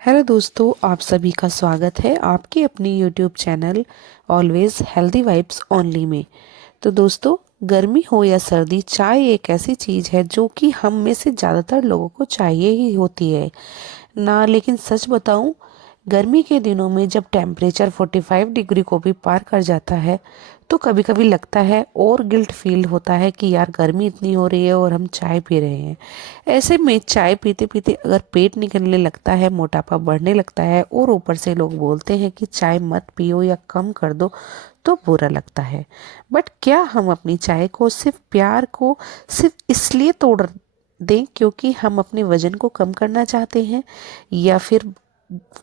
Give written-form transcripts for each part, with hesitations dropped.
Hello दोस्तों, आप सभी का स्वागत है आपकी अपनी YouTube channel always healthy vibes only में। तो दोस्तों, गर्मी हो या सर्दी, चाय एक ऐसी चीज़ है जो कि हम में से ज़्यादातर लोगों को चाहिए ही होती है ना। लेकिन सच बताऊं, गर्मी के दिनों में जब टेम्परेचर 45 डिग्री को भी पार कर जाता है तो कभी कभी लगता है और गिल्ट फील होता है कि यार गर्मी इतनी हो रही है और हम चाय पी रहे हैं। ऐसे में चाय पीते पीते अगर पेट निकलने लगता है, मोटापा बढ़ने लगता है और ऊपर से लोग बोलते हैं कि चाय मत पियो या कम कर दो, तो बुरा लगता है। बट क्या हम अपनी चाय को, सिर्फ प्यार को, सिर्फ इसलिए तोड़ दें क्योंकि हम अपने वजन को कम करना चाहते हैं, या फिर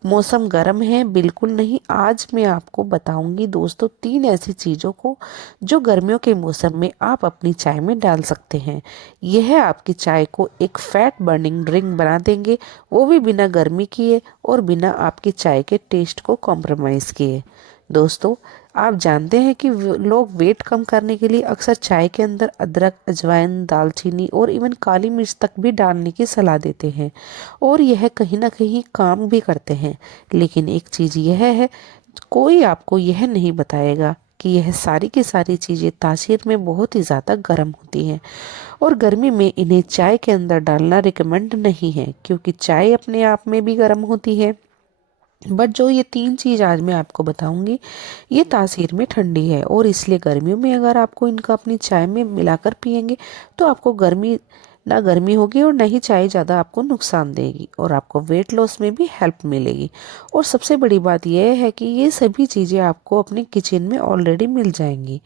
मौसम गर्म है? बिल्कुल नहीं। आज मैं आपको बताऊंगी दोस्तों 3 ऐसी चीज़ों को जो गर्मियों के मौसम में आप अपनी चाय में डाल सकते हैं। यह आपकी चाय को एक फैट बर्निंग ड्रिंक बना देंगे, वो भी बिना गर्मी किए और बिना आपकी चाय के टेस्ट को कॉम्प्रोमाइज़ किए। दोस्तों, आप जानते हैं कि लोग वेट कम करने के लिए अक्सर चाय के अंदर अदरक, अजवाइन, दालचीनी और इवन काली मिर्च तक भी डालने की सलाह देते हैं, और यह कहीं ना कहीं काम भी करते हैं। लेकिन एक चीज़ यह है, कोई आपको यह नहीं बताएगा कि यह सारी की सारी चीज़ें तासीर में बहुत ही ज़्यादा गर्म होती हैं, और गर्मी में इन्हें चाय के अंदर डालना रिकमेंड नहीं है क्योंकि चाय अपने आप में भी गर्म होती है। बट जो ये 3 चीज़ आज मैं आपको बताऊंगी, ये तासीर में ठंडी है, और इसलिए गर्मियों में अगर आपको इनका अपनी चाय में मिलाकर पियेंगे तो आपको ना गर्मी होगी और ना ही चाय ज़्यादा आपको नुकसान देगी, और आपको वेट लॉस में भी हेल्प मिलेगी। और सबसे बड़ी बात यह है कि ये सभी चीज़ें आपको अपने किचन में ऑलरेडी मिल जाएंगी,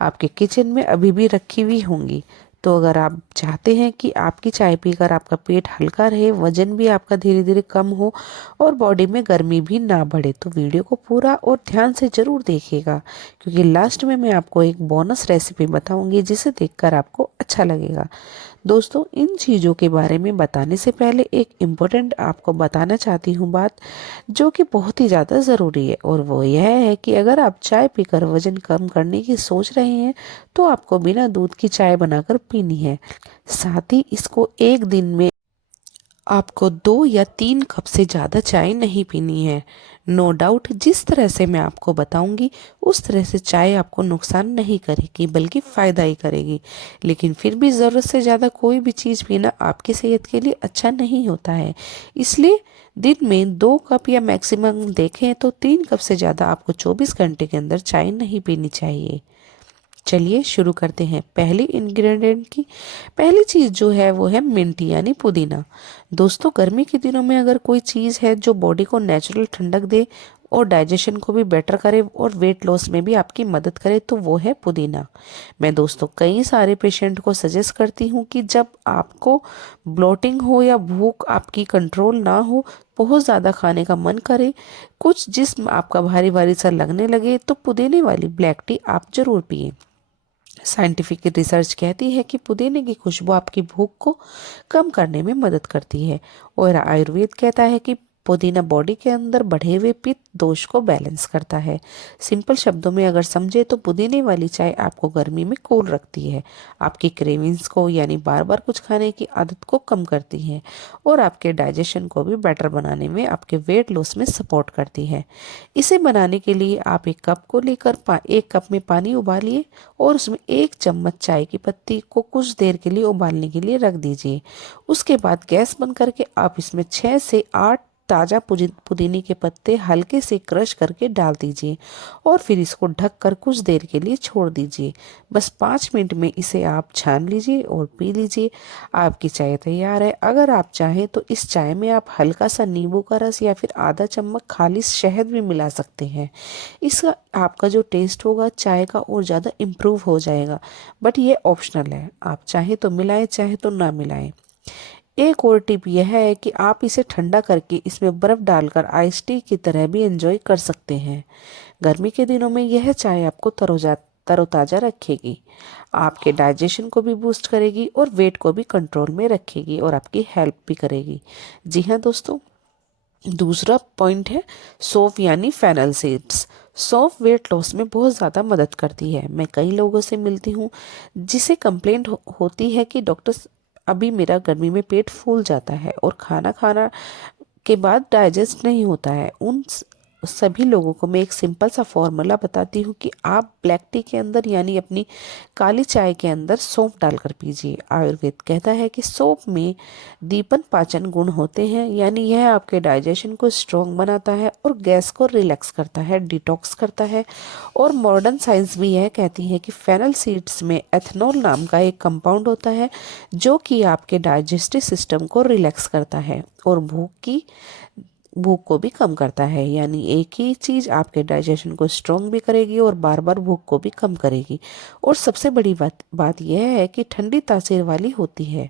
आपके किचन में अभी भी रखी हुई होंगी। तो अगर आप चाहते हैं कि आपकी चाय पीकर आपका पेट हल्का रहे, वजन भी आपका धीरे धीरे कम हो और बॉडी में गर्मी भी ना बढ़े, तो वीडियो को पूरा और ध्यान से ज़रूर देखिएगा, क्योंकि लास्ट में मैं आपको एक बोनस रेसिपी बताऊंगी जिसे देखकर आपको अच्छा लगेगा। दोस्तों, इन चीज़ों के बारे में बताने से पहले एक इम्पोर्टेंट आपको बताना चाहती हूँ बात, जो कि बहुत ही ज़्यादा ज़रूरी है, और वो यह है कि अगर आप चाय पीकर वजन कम करने की सोच रहे हैं तो आपको बिना दूध की चाय बनाकर पीनी है। साथ ही इसको एक दिन में आपको 2 या 3 कप से ज़्यादा चाय नहीं पीनी है। नो डाउट, जिस तरह से मैं आपको बताऊंगी उस तरह से चाय आपको नुकसान नहीं करेगी बल्कि फ़ायदा ही करेगी। लेकिन फिर भी ज़रूरत से ज़्यादा कोई भी चीज़ पीना आपकी सेहत के लिए अच्छा नहीं होता है। इसलिए दिन में 2 कप या मैक्सिमम देखें तो 3 कप से ज़्यादा आपको 24 घंटे के अंदर चाय नहीं पीनी चाहिए। चलिए शुरू करते हैं पहली इंग्रेडिएंट की। पहली चीज़ जो है वो है मिंट यानी पुदीना। दोस्तों, गर्मी के दिनों में अगर कोई चीज़ है जो बॉडी को नेचुरल ठंडक दे और डाइजेशन को भी बेटर करे और वेट लॉस में भी आपकी मदद करे, तो वो है पुदीना। मैं दोस्तों कई सारे पेशेंट को सजेस्ट करती हूँ कि जब आपको ब्लोटिंग हो या भूख आपकी कंट्रोल ना हो, बहुत ज़्यादा खाने का मन करे, कुछ जिस्म आपका भारी भारी सा लगने लगे, तो पुदीने वाली ब्लैक टी आप जरूर पिए। साइंटिफिक रिसर्च कहती है कि पुदीने की खुशबू आपकी भूख को कम करने में मदद करती है, और आयुर्वेद कहता है कि पुदीना बॉडी के अंदर बढ़े हुए पित्त दोष को बैलेंस करता है। सिंपल शब्दों में अगर समझे तो पुदीने वाली चाय आपको गर्मी में कूल रखती है, आपकी क्रेविंग्स को यानी बार बार कुछ खाने की आदत को कम करती है, और आपके डाइजेशन को भी बेटर बनाने में, आपके वेट लॉस में सपोर्ट करती है। इसे बनाने के लिए आप एक कप को लेकर 1 कप में पानी उबालिए और उसमें 1 चम्मच चाय की पत्ती को कुछ देर के लिए उबालने के लिए रख दीजिए। उसके बाद गैस बंद करके आप इसमें 6 से 8 ताज़ा पुदीने के पत्ते हल्के से क्रश करके डाल दीजिए, और फिर इसको ढक कर कुछ देर के लिए छोड़ दीजिए। बस 5 मिनट में इसे आप छान लीजिए और पी लीजिए। आपकी चाय तैयार है। अगर आप चाहें तो इस चाय में आप हल्का सा नींबू का रस या फिर आधा चम्मच खालिश शहद भी मिला सकते हैं। इसका आपका जो टेस्ट होगा चाय का और ज़्यादा इम्प्रूव हो जाएगा। बट ये ऑप्शनल है, आप चाहे तो मिलाएं, चाहे तो ना मिलाएं। एक और टिप यह है कि आप इसे ठंडा करके इसमें बर्फ़ डालकर आइस टी की तरह भी एंजॉय कर सकते हैं। गर्मी के दिनों में यह चाय आपको तरोताज़ा रखेगी, आपके डाइजेशन को भी बूस्ट करेगी और वेट को भी कंट्रोल में रखेगी और आपकी हेल्प भी करेगी। जी हाँ दोस्तों, दूसरा पॉइंट है सौंफ यानी फेनल सीड्स। सौंफ वेट लॉस में बहुत ज़्यादा मदद करती है। मैं कई लोगों से मिलती हूँ जिसे कंप्लेंट होती है कि डॉक्टर, अभी मेरा गर्मी में पेट फूल जाता है और खाना खाना के बाद डाइजेस्ट नहीं होता है। उन सभी लोगों को मैं एक सिंपल सा फॉर्मूला बताती हूँ कि आप ब्लैक टी के अंदर यानी अपनी काली चाय के अंदर सौंफ डालकर पीजिए। आयुर्वेद कहता है कि सौंफ में दीपन पाचन गुण होते हैं, यानी यह आपके डाइजेशन को स्ट्रॉन्ग बनाता है और गैस को रिलैक्स करता है, डिटॉक्स करता है। और मॉडर्न साइंस भी यह कहती है कि फेनल सीड्स में एथेनॉल नाम का एक कंपाउंड होता है जो कि आपके डाइजेस्टिव सिस्टम को रिलैक्स करता है और भूख को भी कम करता है। यानी एक ही चीज़ आपके डाइजेशन को स्ट्रॉन्ग भी करेगी और बार बार भूख को भी कम करेगी। और सबसे बड़ी बात यह है कि ठंडी तासीर वाली होती है,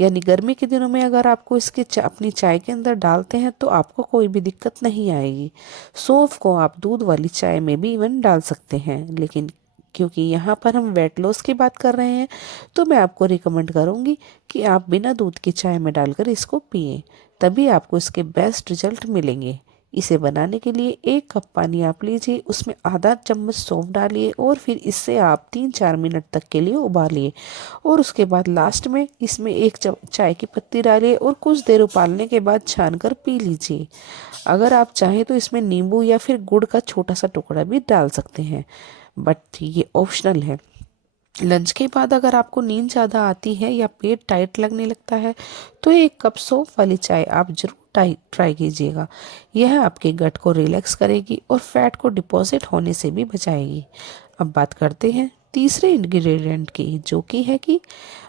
यानी गर्मी के दिनों में अगर आपको इसके अपनी चाय के अंदर डालते हैं तो आपको कोई भी दिक्कत नहीं आएगी। सौंफ को आप दूध वाली चाय में भी इवन डाल सकते हैं, लेकिन क्योंकि यहाँ पर हम वेट लॉस की बात कर रहे हैं तो मैं आपको रिकमेंड करूँगी कि आप बिना दूध की चाय में डालकर इसको पिएं, तभी आपको इसके बेस्ट रिजल्ट मिलेंगे। इसे बनाने के लिए 1 कप पानी आप लीजिए, उसमें आधा चम्मच सौंफ डालिए और फिर इससे आप 3-4 मिनट तक के लिए उबालिए और उसके बाद लास्ट में इसमें 1 चाय की पत्ती डालिए और कुछ देर उबालने के बाद छानकर पी लीजिए। अगर आप चाहें तो इसमें नींबू या फिर गुड़ का छोटा सा टुकड़ा भी डाल सकते हैं, बट ये ऑप्शनल है। लंच के बाद अगर आपको नींद ज़्यादा आती है या पेट टाइट लगने लगता है तो 1 कप सौंफ वाली चाय आप जरूर ट्राई कीजिएगा। यह आपके गट को रिलैक्स करेगी और फैट को डिपॉजिट होने से भी बचाएगी। अब बात करते हैं तीसरे इंग्रेडिएंट की, जो कि है कि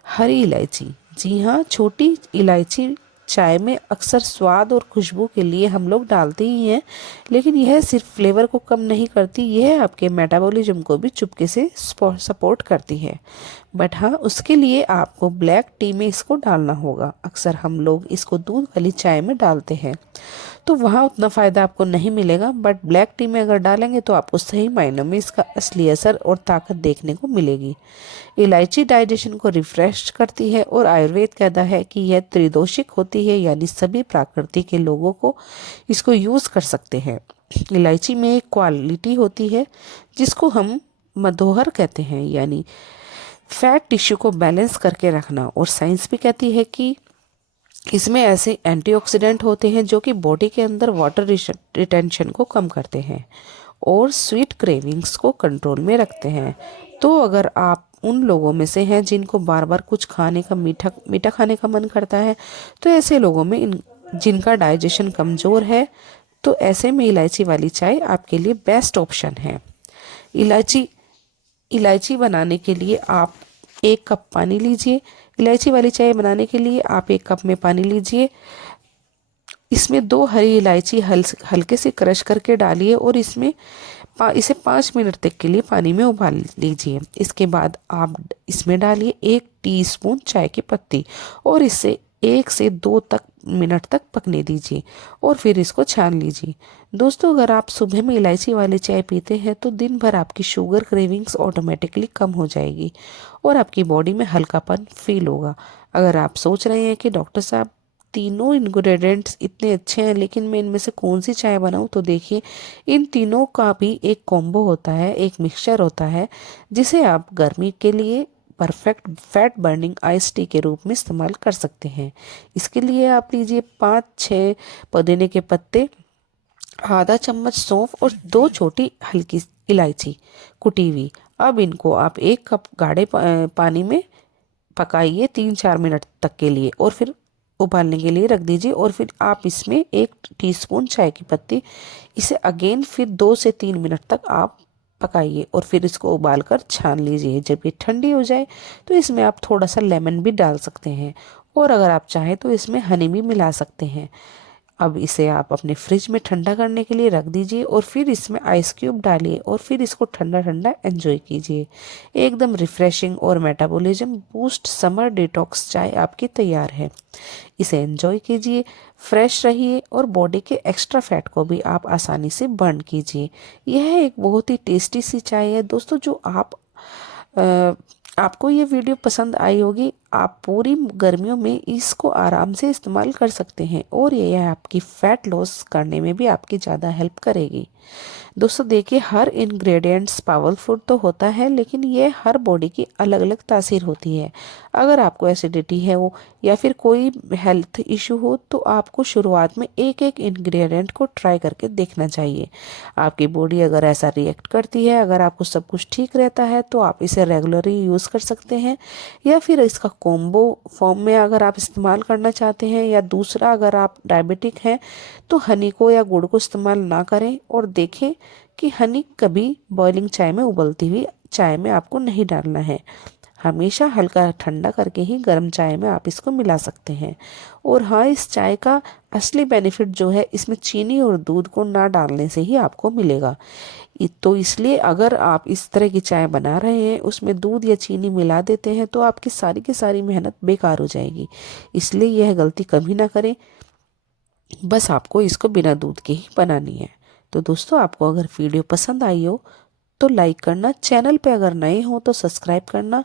हरी इलायची। जी हाँ, छोटी इलायची चाय में अक्सर स्वाद और खुशबू के लिए हम लोग डालते ही हैं, लेकिन यह सिर्फ फ्लेवर को कम नहीं करती, यह आपके मेटाबॉलिज्म को भी चुपके से सपोर्ट करती है। बट हाँ, उसके लिए आपको ब्लैक टी में इसको डालना होगा। अक्सर हम लोग इसको दूध वाली चाय में डालते हैं तो वहाँ उतना फ़ायदा आपको नहीं मिलेगा, बट ब्लैक टी में अगर डालेंगे तो आपको सही मायनों में इसका असली असर और ताकत देखने को मिलेगी। इलायची डाइजेशन को रिफ्रेश करती है और आयुर्वेद कहता है कि यह त्रिदोषिक होती है, यानी सभी प्रकृति के लोगों को इसको यूज़ कर सकते हैं। इलायची में एक क्वालिटी होती है जिसको हम मधोहर कहते हैं, यानी फैट टिश्यू को बैलेंस करके रखना। और साइंस भी कहती है कि इसमें ऐसे एंटीऑक्सीडेंट होते हैं जो कि बॉडी के अंदर वाटर रिटेंशन को कम करते हैं और स्वीट क्रेविंग्स को कंट्रोल में रखते हैं। तो अगर आप उन लोगों में से हैं जिनको बार बार कुछ खाने का मीठा खाने का मन करता है, तो ऐसे लोगों में जिनका डाइजेशन कमज़ोर है, तो ऐसे में इलायची वाली चाय आपके लिए बेस्ट ऑप्शन है। इलायची बनाने के लिए आप 1 कप पानी लीजिए। इलायची वाली चाय बनाने के लिए आप 1 कप में पानी लीजिए, इसमें 2 हरी इलायची हल्के से क्रश करके डालिए और इसे 5 मिनट तक के लिए पानी में उबाल लीजिए। इसके बाद आप इसमें डालिए 1 टीस्पून चाय की पत्ती और इसे 1 से 2 मिनट तक पकने दीजिए और फिर इसको छान लीजिए। दोस्तों, अगर आप सुबह में इलायची वाली चाय पीते हैं तो दिन भर आपकी शुगर क्रेविंग्स ऑटोमेटिकली कम हो जाएगी और आपकी बॉडी में हल्कापन फील होगा। अगर आप सोच रहे हैं कि डॉक्टर साहब तीनों इंग्रेडिएंट्स इतने अच्छे हैं लेकिन मैं इनमें से कौन सी चाय बनाऊं, तो देखिए, इन तीनों का भी एक कॉम्बो होता है, एक मिक्सचर होता है जिसे आप गर्मी के लिए perfect fat burning ice tea के रूप में इस्तेमाल कर सकते हैं। इसके लिए आप लीजिए 5-6 पुदीने के पत्ते, आधा चम्मच सौंफ और 2 छोटी हल्की इलायची कुटी हुई। अब इनको आप 1 कप गाढ़े पानी में पकाइए 3-4 मिनट तक के लिए और फिर उबालने के लिए रख दीजिए और फिर आप इसमें 1 टीस्पून चाय की पत्ती, इसे अगेन फिर 2 से 3 मिनट तक आप पकाइए और फिर इसको उबाल कर छान लीजिए। जब ये ठंडी हो जाए तो इसमें आप थोड़ा सा लेमन भी डाल सकते हैं और अगर आप चाहें तो इसमें हनी भी मिला सकते हैं। अब इसे आप अपने फ्रिज में ठंडा करने के लिए रख दीजिए और फिर इसमें आइस क्यूब डालिए और फिर इसको ठंडा ठंडा एंजॉय कीजिए। एकदम रिफ्रेशिंग और मेटाबॉलिज्म बूस्ट समर डिटॉक्स चाय आपकी तैयार है। इसे एंजॉय कीजिए, फ्रेश रहिए और बॉडी के एक्स्ट्रा फैट को भी आप आसानी से बर्न कीजिए। यह एक बहुत ही टेस्टी सी चाय है दोस्तों, जो आपको ये वीडियो पसंद आई होगी। आप पूरी गर्मियों में इसको आराम से इस्तेमाल कर सकते हैं और ये आपकी फैट लॉस करने में भी आपकी ज़्यादा हेल्प करेगी। दोस्तों देखिए, हर इंग्रेडिएंट्स पावरफुल तो होता है लेकिन ये हर बॉडी की अलग अलग तासीर होती है। अगर आपको एसिडिटी है वो या फिर कोई हेल्थ इशू हो तो आपको शुरुआत में एक एक इंग्रेडिएंट को ट्राई करके देखना चाहिए। आपकी बॉडी अगर ऐसा रिएक्ट करती है, अगर आपको सब कुछ ठीक रहता है तो आप इसे रेगुलरली यूज़ कर सकते हैं, या फिर इसका कॉम्बो फॉर्म में अगर आप इस्तेमाल करना चाहते हैं, या दूसरा अगर आप डायबिटिक हैं तो हनी को या गुड़ को इस्तेमाल ना करें, और देखें कि हनी कभी बॉइलिंग चाय में, उबलती हुई चाय में आपको नहीं डालना है। हमेशा हल्का ठंडा करके ही गर्म चाय में आप इसको मिला सकते हैं। और हाँ, इस चाय का असली बेनिफिट जो है इसमें चीनी और दूध को ना डालने से ही आपको मिलेगा। तो इसलिए अगर आप इस तरह की चाय बना रहे हैं, उसमें दूध या चीनी मिला देते हैं तो आपकी सारी की सारी मेहनत बेकार हो जाएगी। इसलिए यह गलती कभी ना करें। बस आपको इसको बिना दूध के ही बनानी है। तो दोस्तों, आपको अगर वीडियो पसंद आई हो तो लाइक करना, चैनल पे अगर नए हो तो सब्सक्राइब करना।